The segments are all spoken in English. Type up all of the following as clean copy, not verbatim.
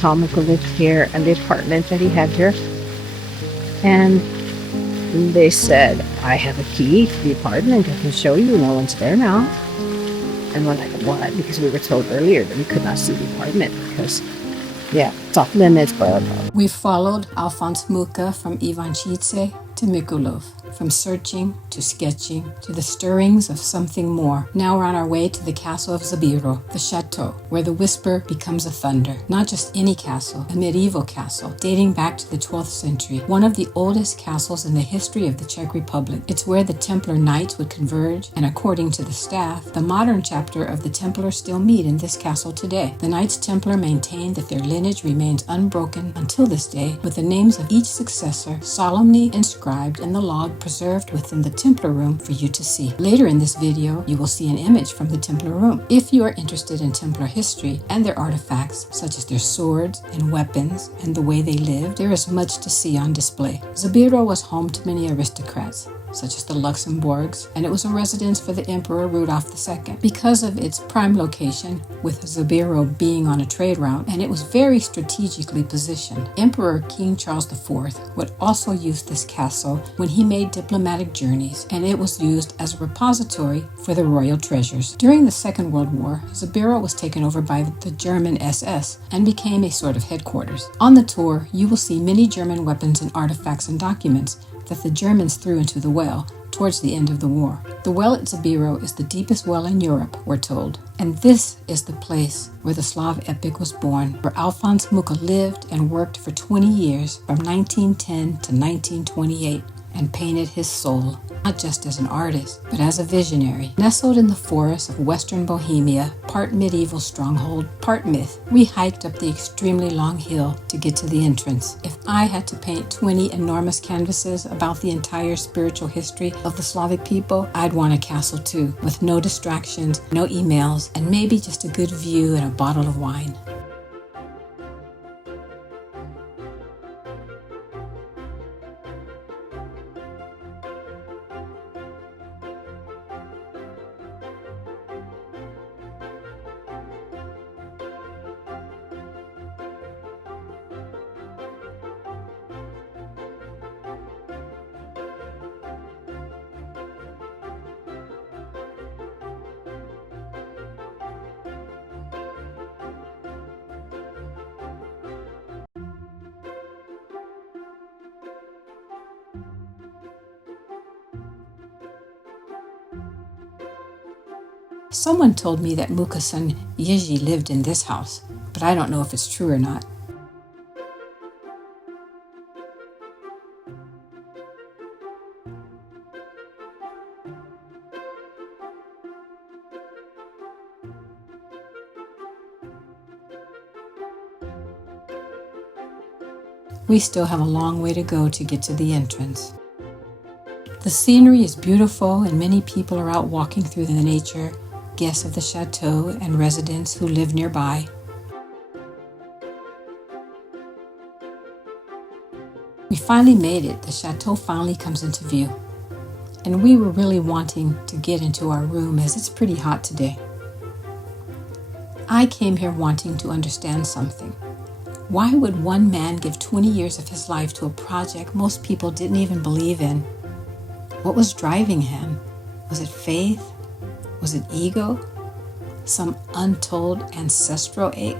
Tom lived here and the apartment that he had here. And they said, I have a key to the apartment. I can show you. No one's there now. And we're like, what? Because we were told earlier that we could not see the apartment because, yeah, it's off limits, blah, blah. We followed Alfons Mucha from Ivančice to Mikulov, from searching to sketching to the stirrings of something more. Now we're on our way to the castle of Zbiroh, the chateau, where the whisper becomes a thunder. Not just any castle, a medieval castle, dating back to the 12th century, one of the oldest castles in the history of the Czech Republic. It's where the Templar Knights would converge, and according to the staff, the modern chapter of the Templars still meet in this castle today. The Knights Templar maintain that their lineage remains unbroken until this day, with the names of each successor solemnly inscribed in the log preserved within the Templar room for you to see. Later in this video, you will see an image from the Templar room. If you are interested in Templar history and their artifacts, such as their swords and weapons and the way they lived, there is much to see on display. Zbiroh was home to many aristocrats, such as the Luxembourgs, and it was a residence for the Emperor Rudolf II. Because of its prime location, with Zbiroh being on a trade route, and it was very strategically positioned, Emperor King Charles IV would also use this castle when he made diplomatic journeys, and it was used as a repository for the royal treasures. During the Second World War, Zbiroh was taken over by the German SS and became a sort of headquarters. On the tour, you will see many German weapons and artifacts and documents that the Germans threw into the well towards the end of the war. The well at Zbiroh is the deepest well in Europe, we're told. And this is the place where the Slav Epic was born, where Alfons Mucha lived and worked for 20 years from 1910 to 1928 and painted his soul, not just as an artist, but as a visionary. Nestled in the forests of western Bohemia, part medieval stronghold, part myth, we hiked up the extremely long hill to get to the entrance. If I had to paint 20 enormous canvases about the entire spiritual history of the Slavic people, I'd want a castle too, with no distractions, no emails, and maybe just a good view and a bottle of wine. Someone told me that Mucha's son Yeji lived in this house, but I don't know if it's true or not. We still have a long way to go to get to the entrance. The scenery is beautiful and many people are out walking through the nature, guests of the chateau and residents who live nearby. We finally made it. The chateau finally comes into view. And we were really wanting to get into our room as it's pretty hot today. I came here wanting to understand something. Why would one man give 20 years of his life to a project most people didn't even believe in? What was driving him? Was it faith? Was it ego? Some untold ancestral ache?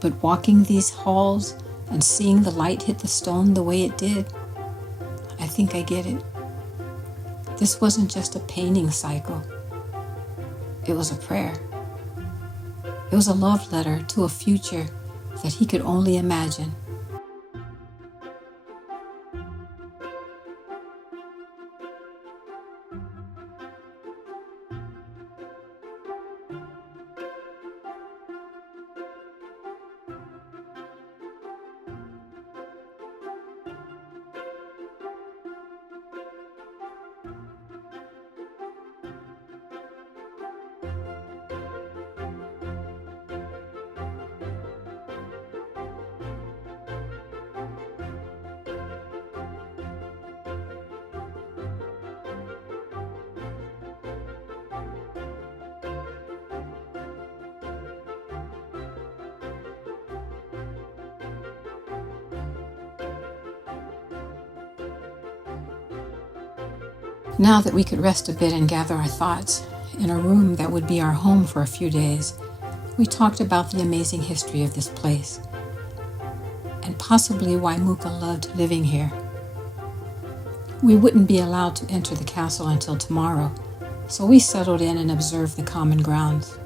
But walking these halls and seeing the light hit the stone the way it did, I think I get it. This wasn't just a painting cycle. It was a prayer. It was a love letter to a future that he could only imagine. Now that we could rest a bit and gather our thoughts in a room that would be our home for a few days, we talked about the amazing history of this place and possibly why Mucha loved living here. We wouldn't be allowed to enter the castle until tomorrow, so we settled in and observed the common grounds.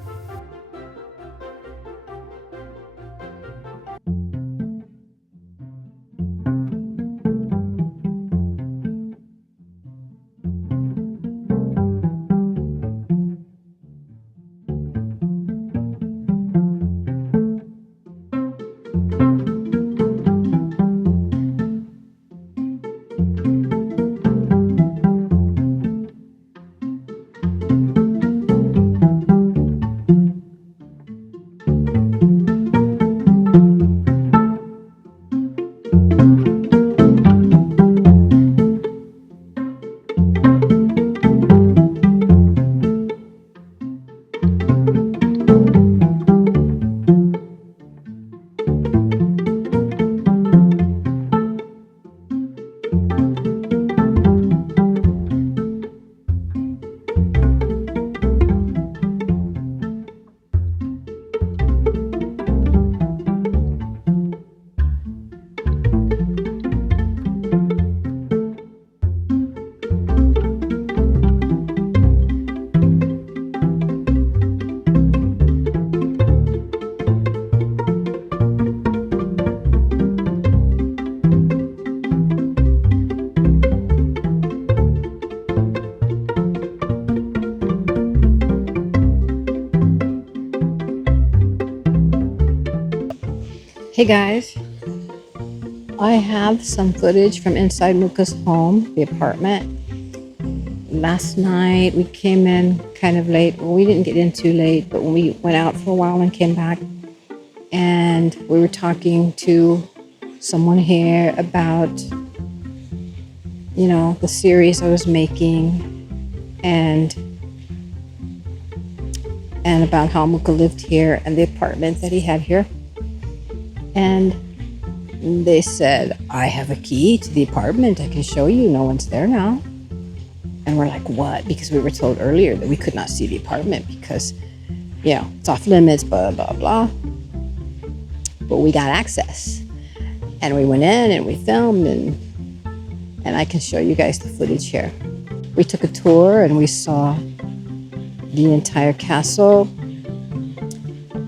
Hey guys, I have some footage from inside Mucha's home, the apartment. Last night we came in kind of late. Well, we didn't get in too late, but when we went out for a while and came back, and we were talking to someone here about, the series I was making and about how Mucha lived here and the apartment that he had here. And they said, I have a key to the apartment. I can show you. No one's there now. And we're like, what? Because we were told earlier that we could not see the apartment because, it's off limits, blah, blah, blah. But we got access. And we went in and we filmed and I can show you guys the footage here. We took a tour and we saw the entire castle,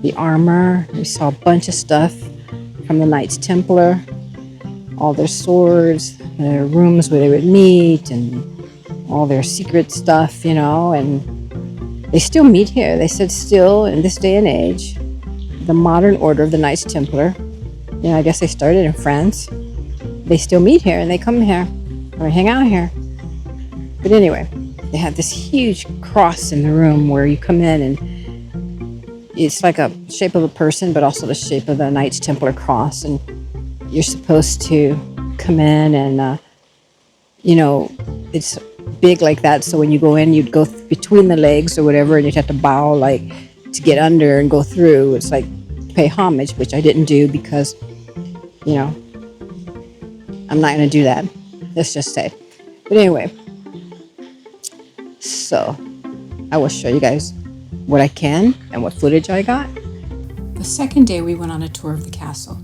the armor. We saw a bunch of stuff from the Knights Templar, all their swords, their rooms where they would meet, and all their secret stuff, and they still meet here. They said still, in this day and age, the modern order of the Knights Templar, I guess they started in France. They still meet here, and they come here, or hang out here. But anyway, they have this huge cross in the room where you come in and it's like a shape of a person, but also the shape of the Knights Templar cross. And you're supposed to come in and, it's big like that. So when you go in, you'd go between the legs or whatever, and you'd have to bow to get under and go through. It's like pay homage, which I didn't do because, I'm not going to do that. Let's just say. But anyway, so I will show you guys what I can and what footage I got. The second day we went on a tour of the castle.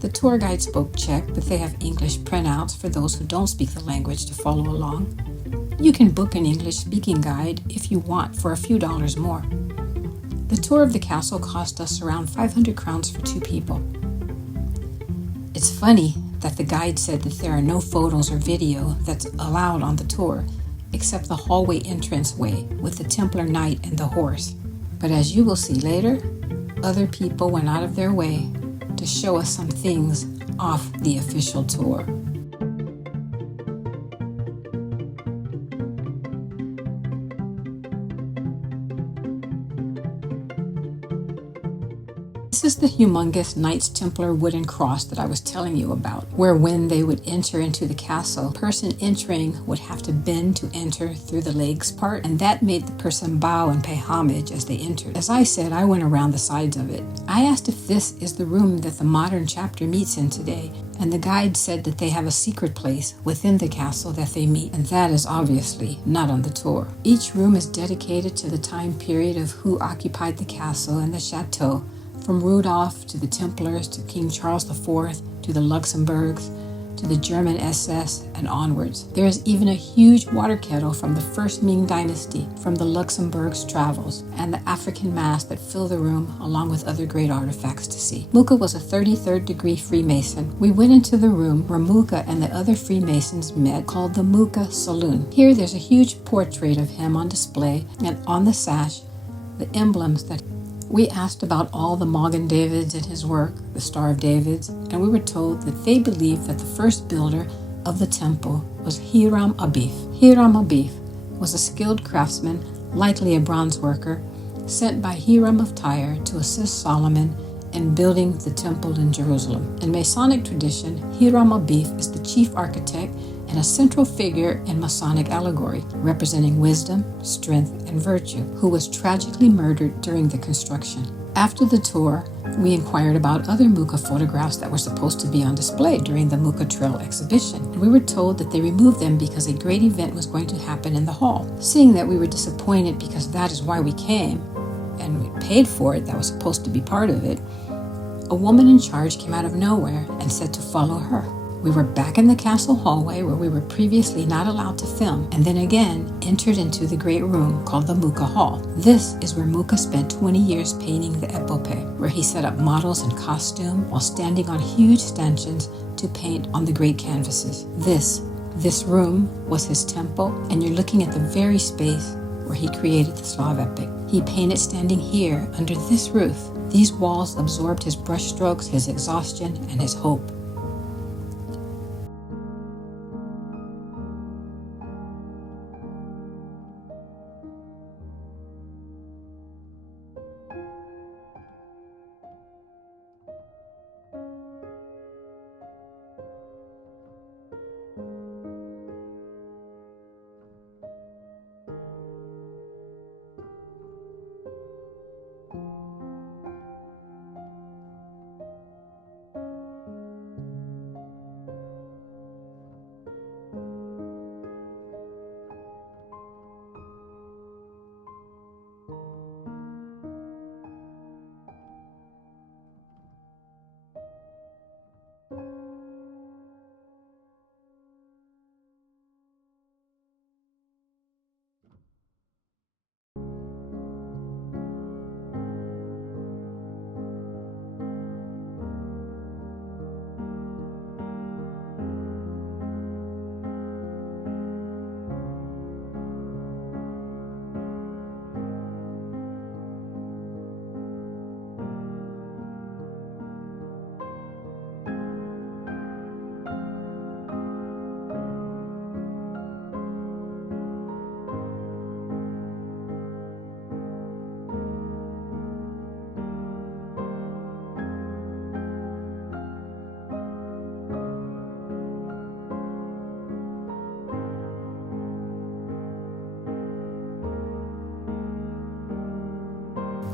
The tour guide spoke Czech, but they have English printouts for those who don't speak the language to follow along. You can book an English-speaking guide if you want for a few dollars more. The tour of the castle cost us around 500 crowns for 2 people. It's funny that the guide said that there are no photos or video that's allowed on the tour, except the hallway entranceway with the Templar Knight and the horse. But as you will see later, other people went out of their way to show us some things off the official tour. This is is the humongous Knights Templar wooden cross that I was telling you about, where when they would enter into the castle, the person entering would have to bend to enter through the legs part, and that made the person bow and pay homage as they entered. As I said, I went around the sides of it. I asked if this is the room that the modern chapter meets in today, and the guide said that they have a secret place within the castle that they meet, and that is obviously not on the tour. Each room is dedicated to the time period of who occupied the castle and the chateau, from Rudolph to the Templars to King Charles IV to the Luxembourgs to the German SS and onwards. There is even a huge water kettle from the first Ming dynasty from the Luxembourg's travels, and the African mask that fill the room along with other great artifacts to see. Mucha was a 33rd degree Freemason. We went into the room where Mucha and the other Freemasons met, called the Mucha Saloon. Here there's a huge portrait of him on display, and on the sash the emblems that we asked about all the Magen Davids and his work, the Star of Davids, and we were told that they believed that the first builder of the temple was Hiram Abif. Hiram Abif was a skilled craftsman, likely a bronze worker, sent by Hiram of Tyre to assist Solomon in building the temple in Jerusalem. In Masonic tradition, Hiram Abif is the chief architect and a central figure in Masonic allegory, representing wisdom, strength, and virtue, who was tragically murdered during the construction. After the tour, we inquired about other Mucha photographs that were supposed to be on display during the Mucha Trail exhibition, and we were told that they removed them because a great event was going to happen in the hall. Seeing that we were disappointed because that is why we came, and we paid for it, that was supposed to be part of it, a woman in charge came out of nowhere and said to follow her. We were back in the castle hallway where we were previously not allowed to film, and then again entered into the great room called the Mucha Hall. This is where Mucha spent 20 years painting the epopee, where he set up models in costume while standing on huge stanchions to paint on the great canvases. This room was his temple, and you're looking at the very space where he created the Slav Epic. He painted standing here under this roof. These walls absorbed his brushstrokes, his exhaustion, and his hope.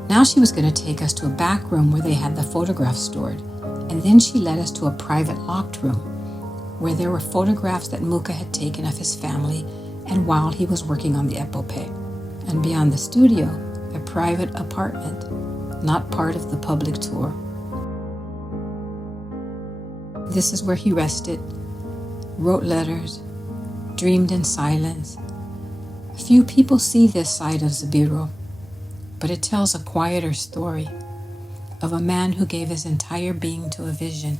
Now she was going to take us to a back room where they had the photographs stored, and then she led us to a private locked room where there were photographs that Mucha had taken of his family and while he was working on the epopee. And beyond the studio, a private apartment, not part of the public tour. This is where he rested, wrote letters, dreamed in silence. Few people see this side of Zbiroh, but it tells a quieter story of a man who gave his entire being to a vision.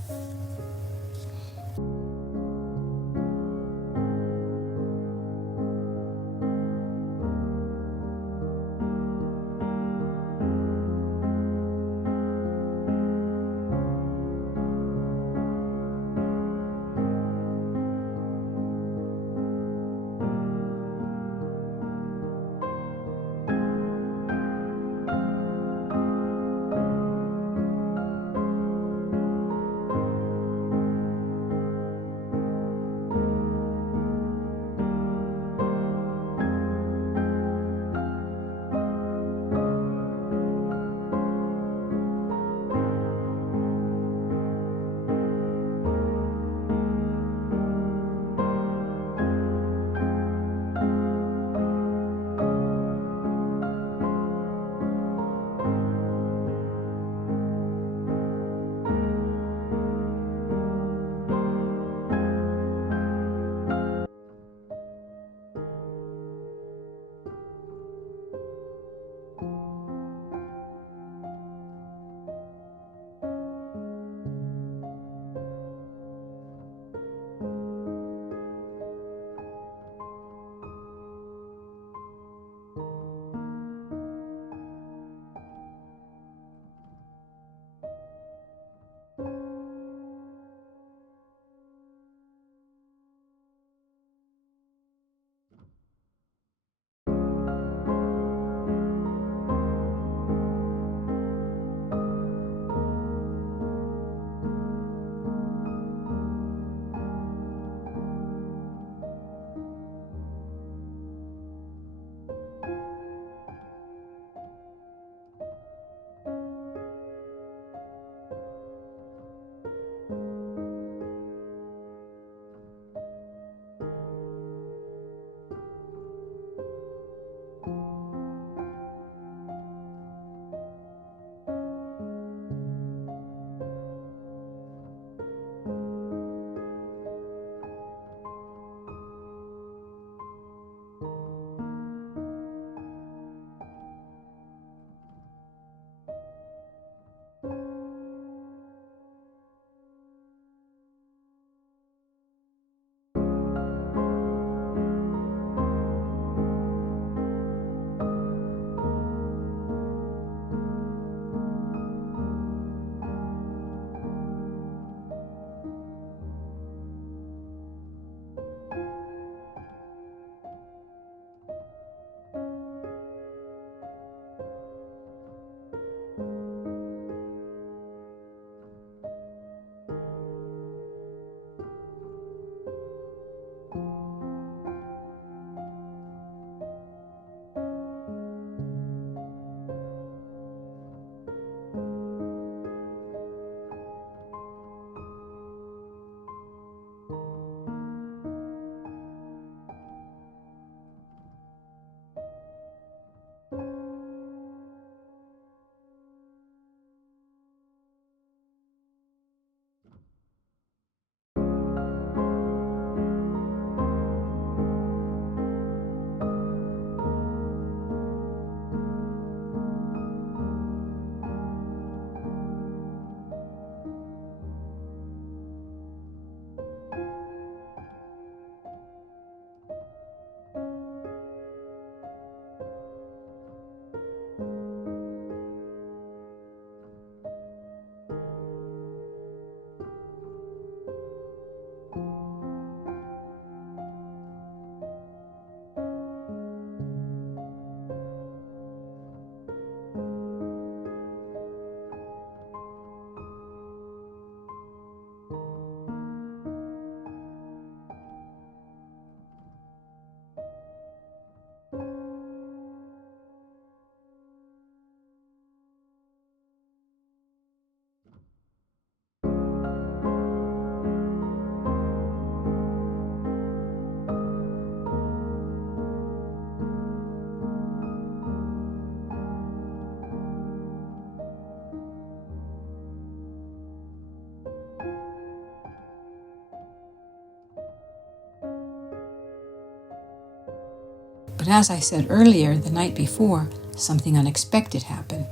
But as I said earlier, the night before, something unexpected happened.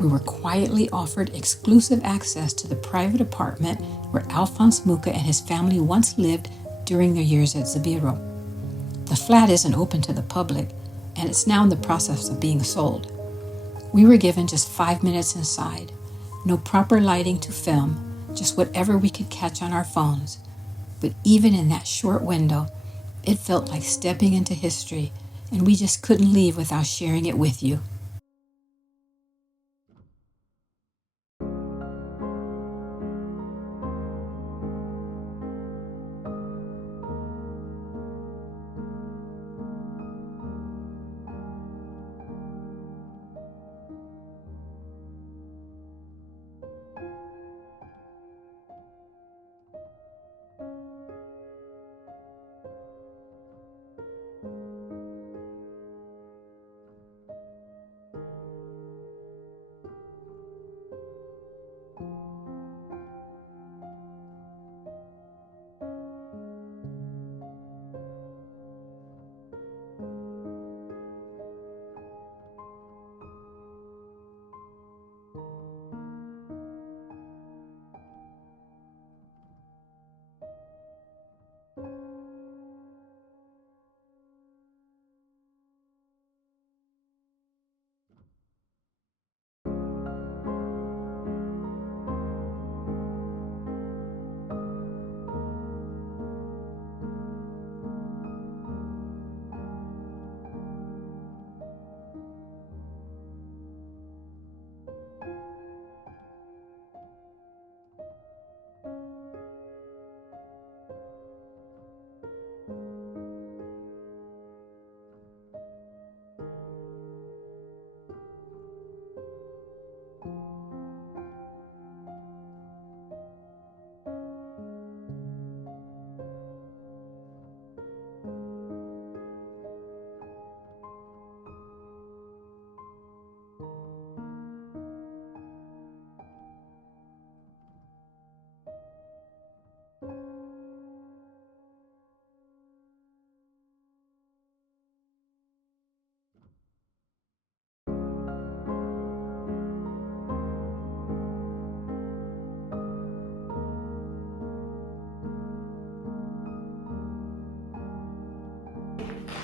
We were quietly offered exclusive access to the private apartment where Alfons Mucha and his family once lived during their years at Zbiroh. The flat isn't open to the public, and it's now in the process of being sold. We were given just 5 minutes inside, no proper lighting to film, just whatever we could catch on our phones. But even in that short window, it felt like stepping into history, and we just couldn't leave without sharing it with you.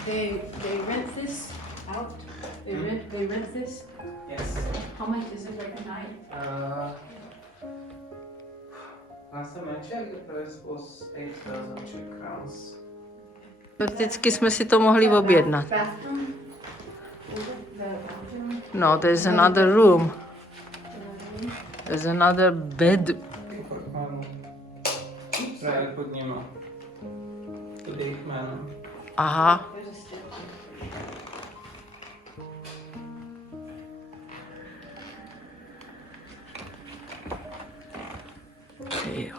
They rent this out? They rent this? Yes. How much is it like a night? Last time I checked, the price was 8,000 Czech crowns. Prakticky jsme si to mohli objednat. No, there's another room. There's another bed. Právě pod nima. Pod jejich jménem. Aha. Trail.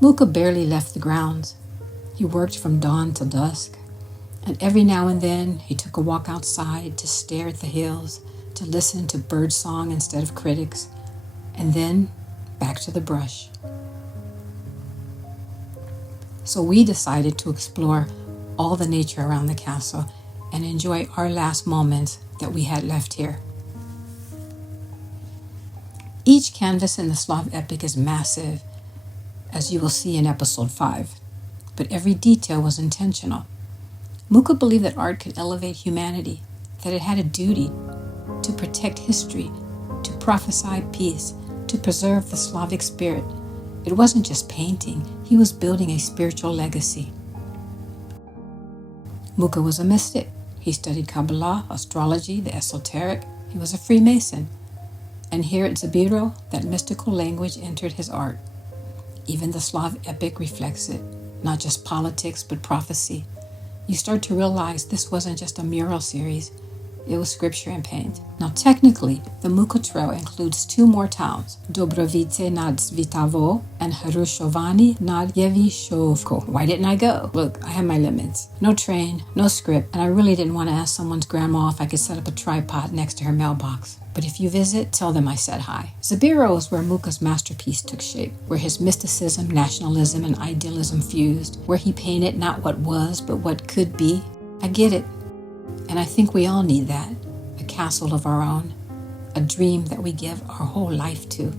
Mucha barely left the grounds. He worked from dawn to dusk, and every now and then he took a walk outside to stare at the hills, to listen to bird song instead of critics, and then back to the brush. So we decided to explore all the nature around the castle and enjoy our last moments that we had left here. Each canvas in the Slav Epic is massive, as you will see in episode 5, but every detail was intentional. Mucha believed that art could elevate humanity, that it had a duty to protect history, to prophesy peace, to preserve the Slavic spirit. It wasn't just painting, he was building a spiritual legacy. Mucha was a mystic. He studied Kabbalah, astrology, the esoteric. He was a Freemason. And here at Zbiroh, that mystical language entered his art. Even the Slav Epic reflects it, not just politics, but prophecy. You start to realize this wasn't just a mural series. It was scripture and paint. Now, technically, the Mucha Trail includes 2 more towns, Dobrovice nad Svitavo and Hrushovany nad Yevishovko. Why didn't I go? Look, I have my limits. No train, no script, and I really didn't want to ask someone's grandma if I could set up a tripod next to her mailbox. But if you visit, tell them I said hi. Zbiroh is where Mucha's masterpiece took shape, where his mysticism, nationalism, and idealism fused, where he painted not what was, but what could be. I get it. And I think we all need that. A castle of our own. A dream that we give our whole life to.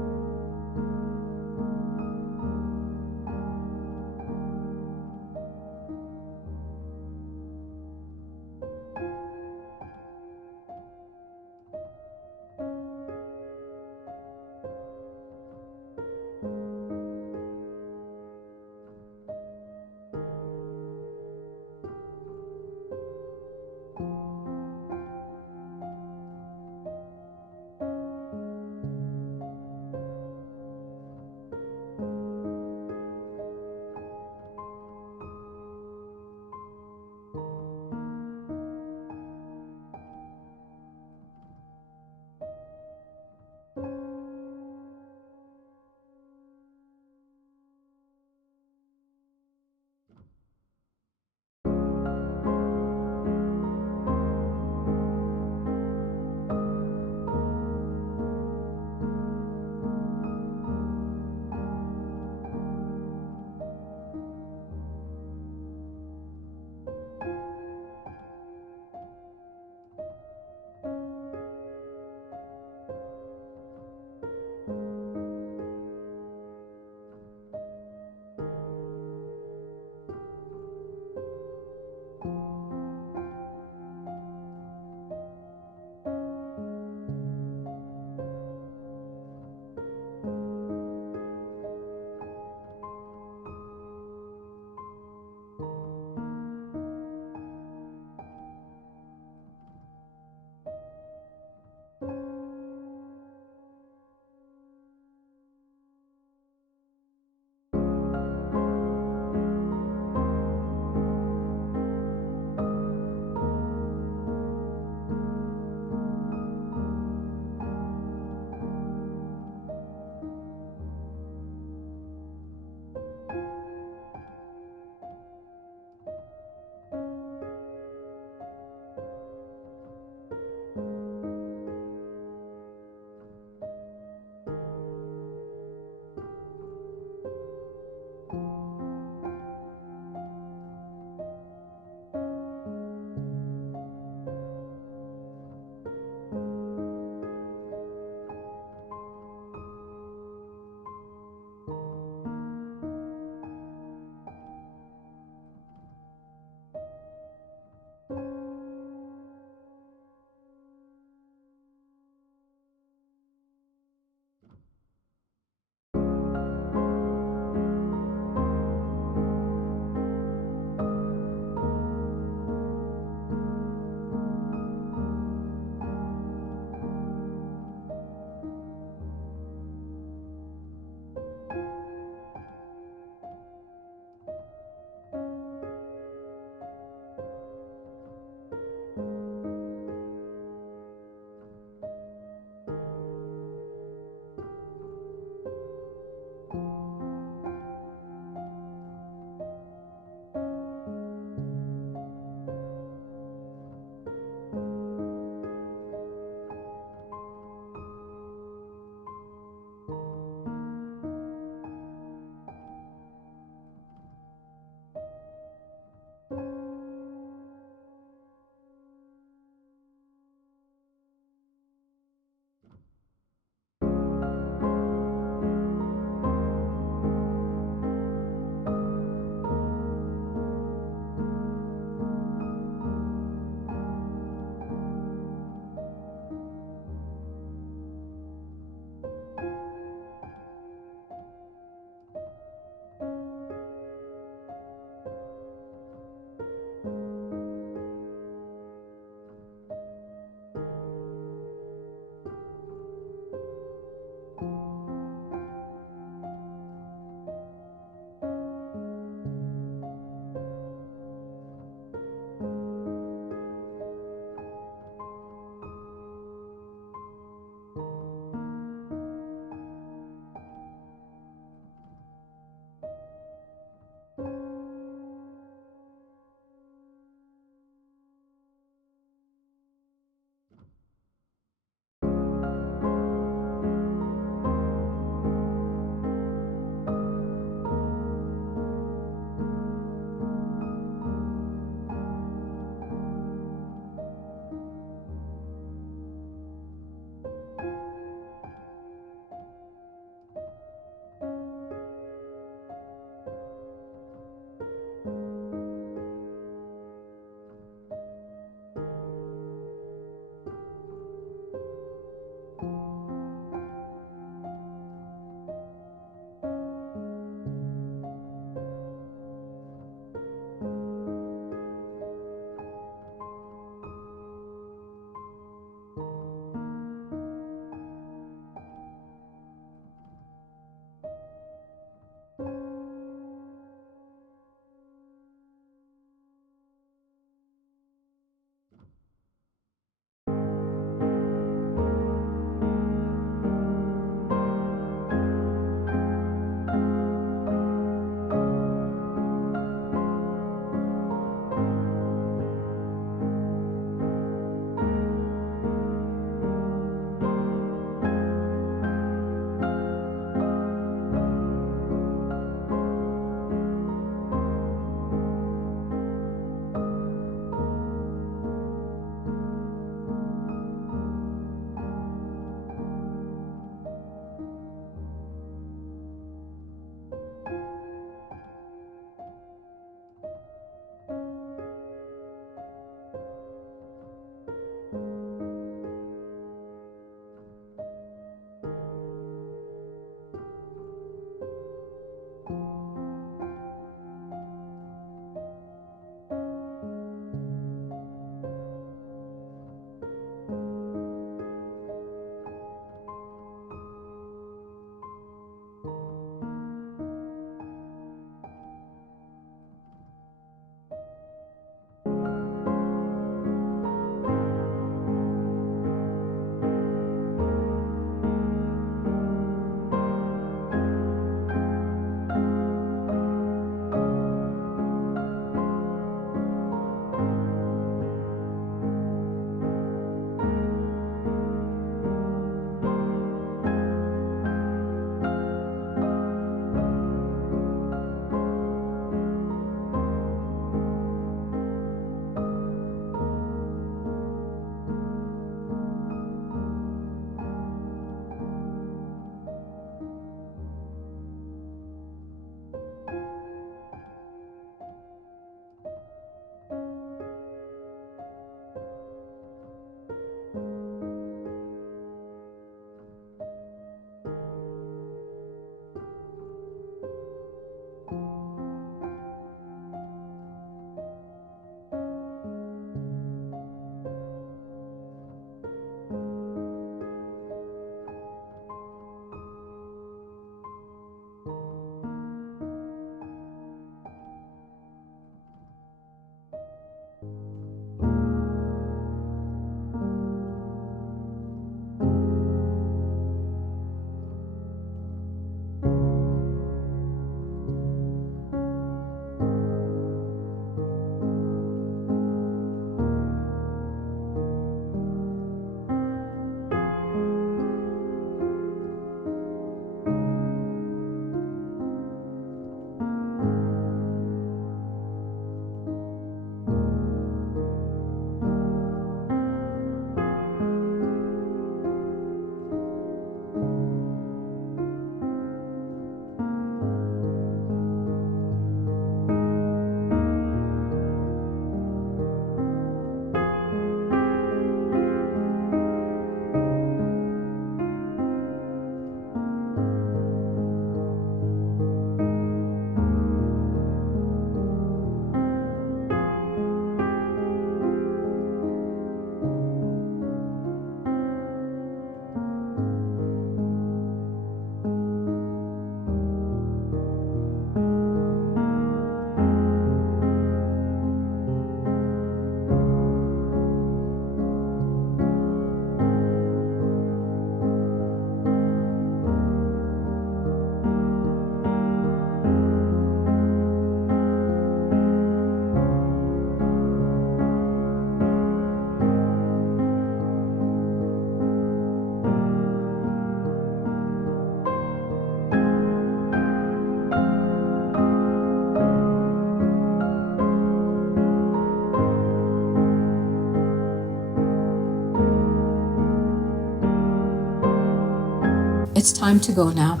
It's time to go now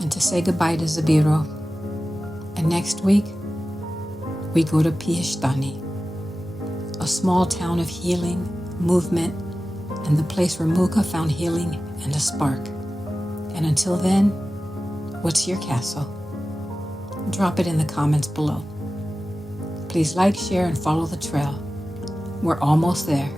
and to say goodbye to Zbiroh. And next week, we go to Piešťany, a small town of healing, movement, and the place where Mucha found healing and a spark. And until then, what's your castle? Drop it in the comments below. Please like, share, and follow the trail. We're almost there.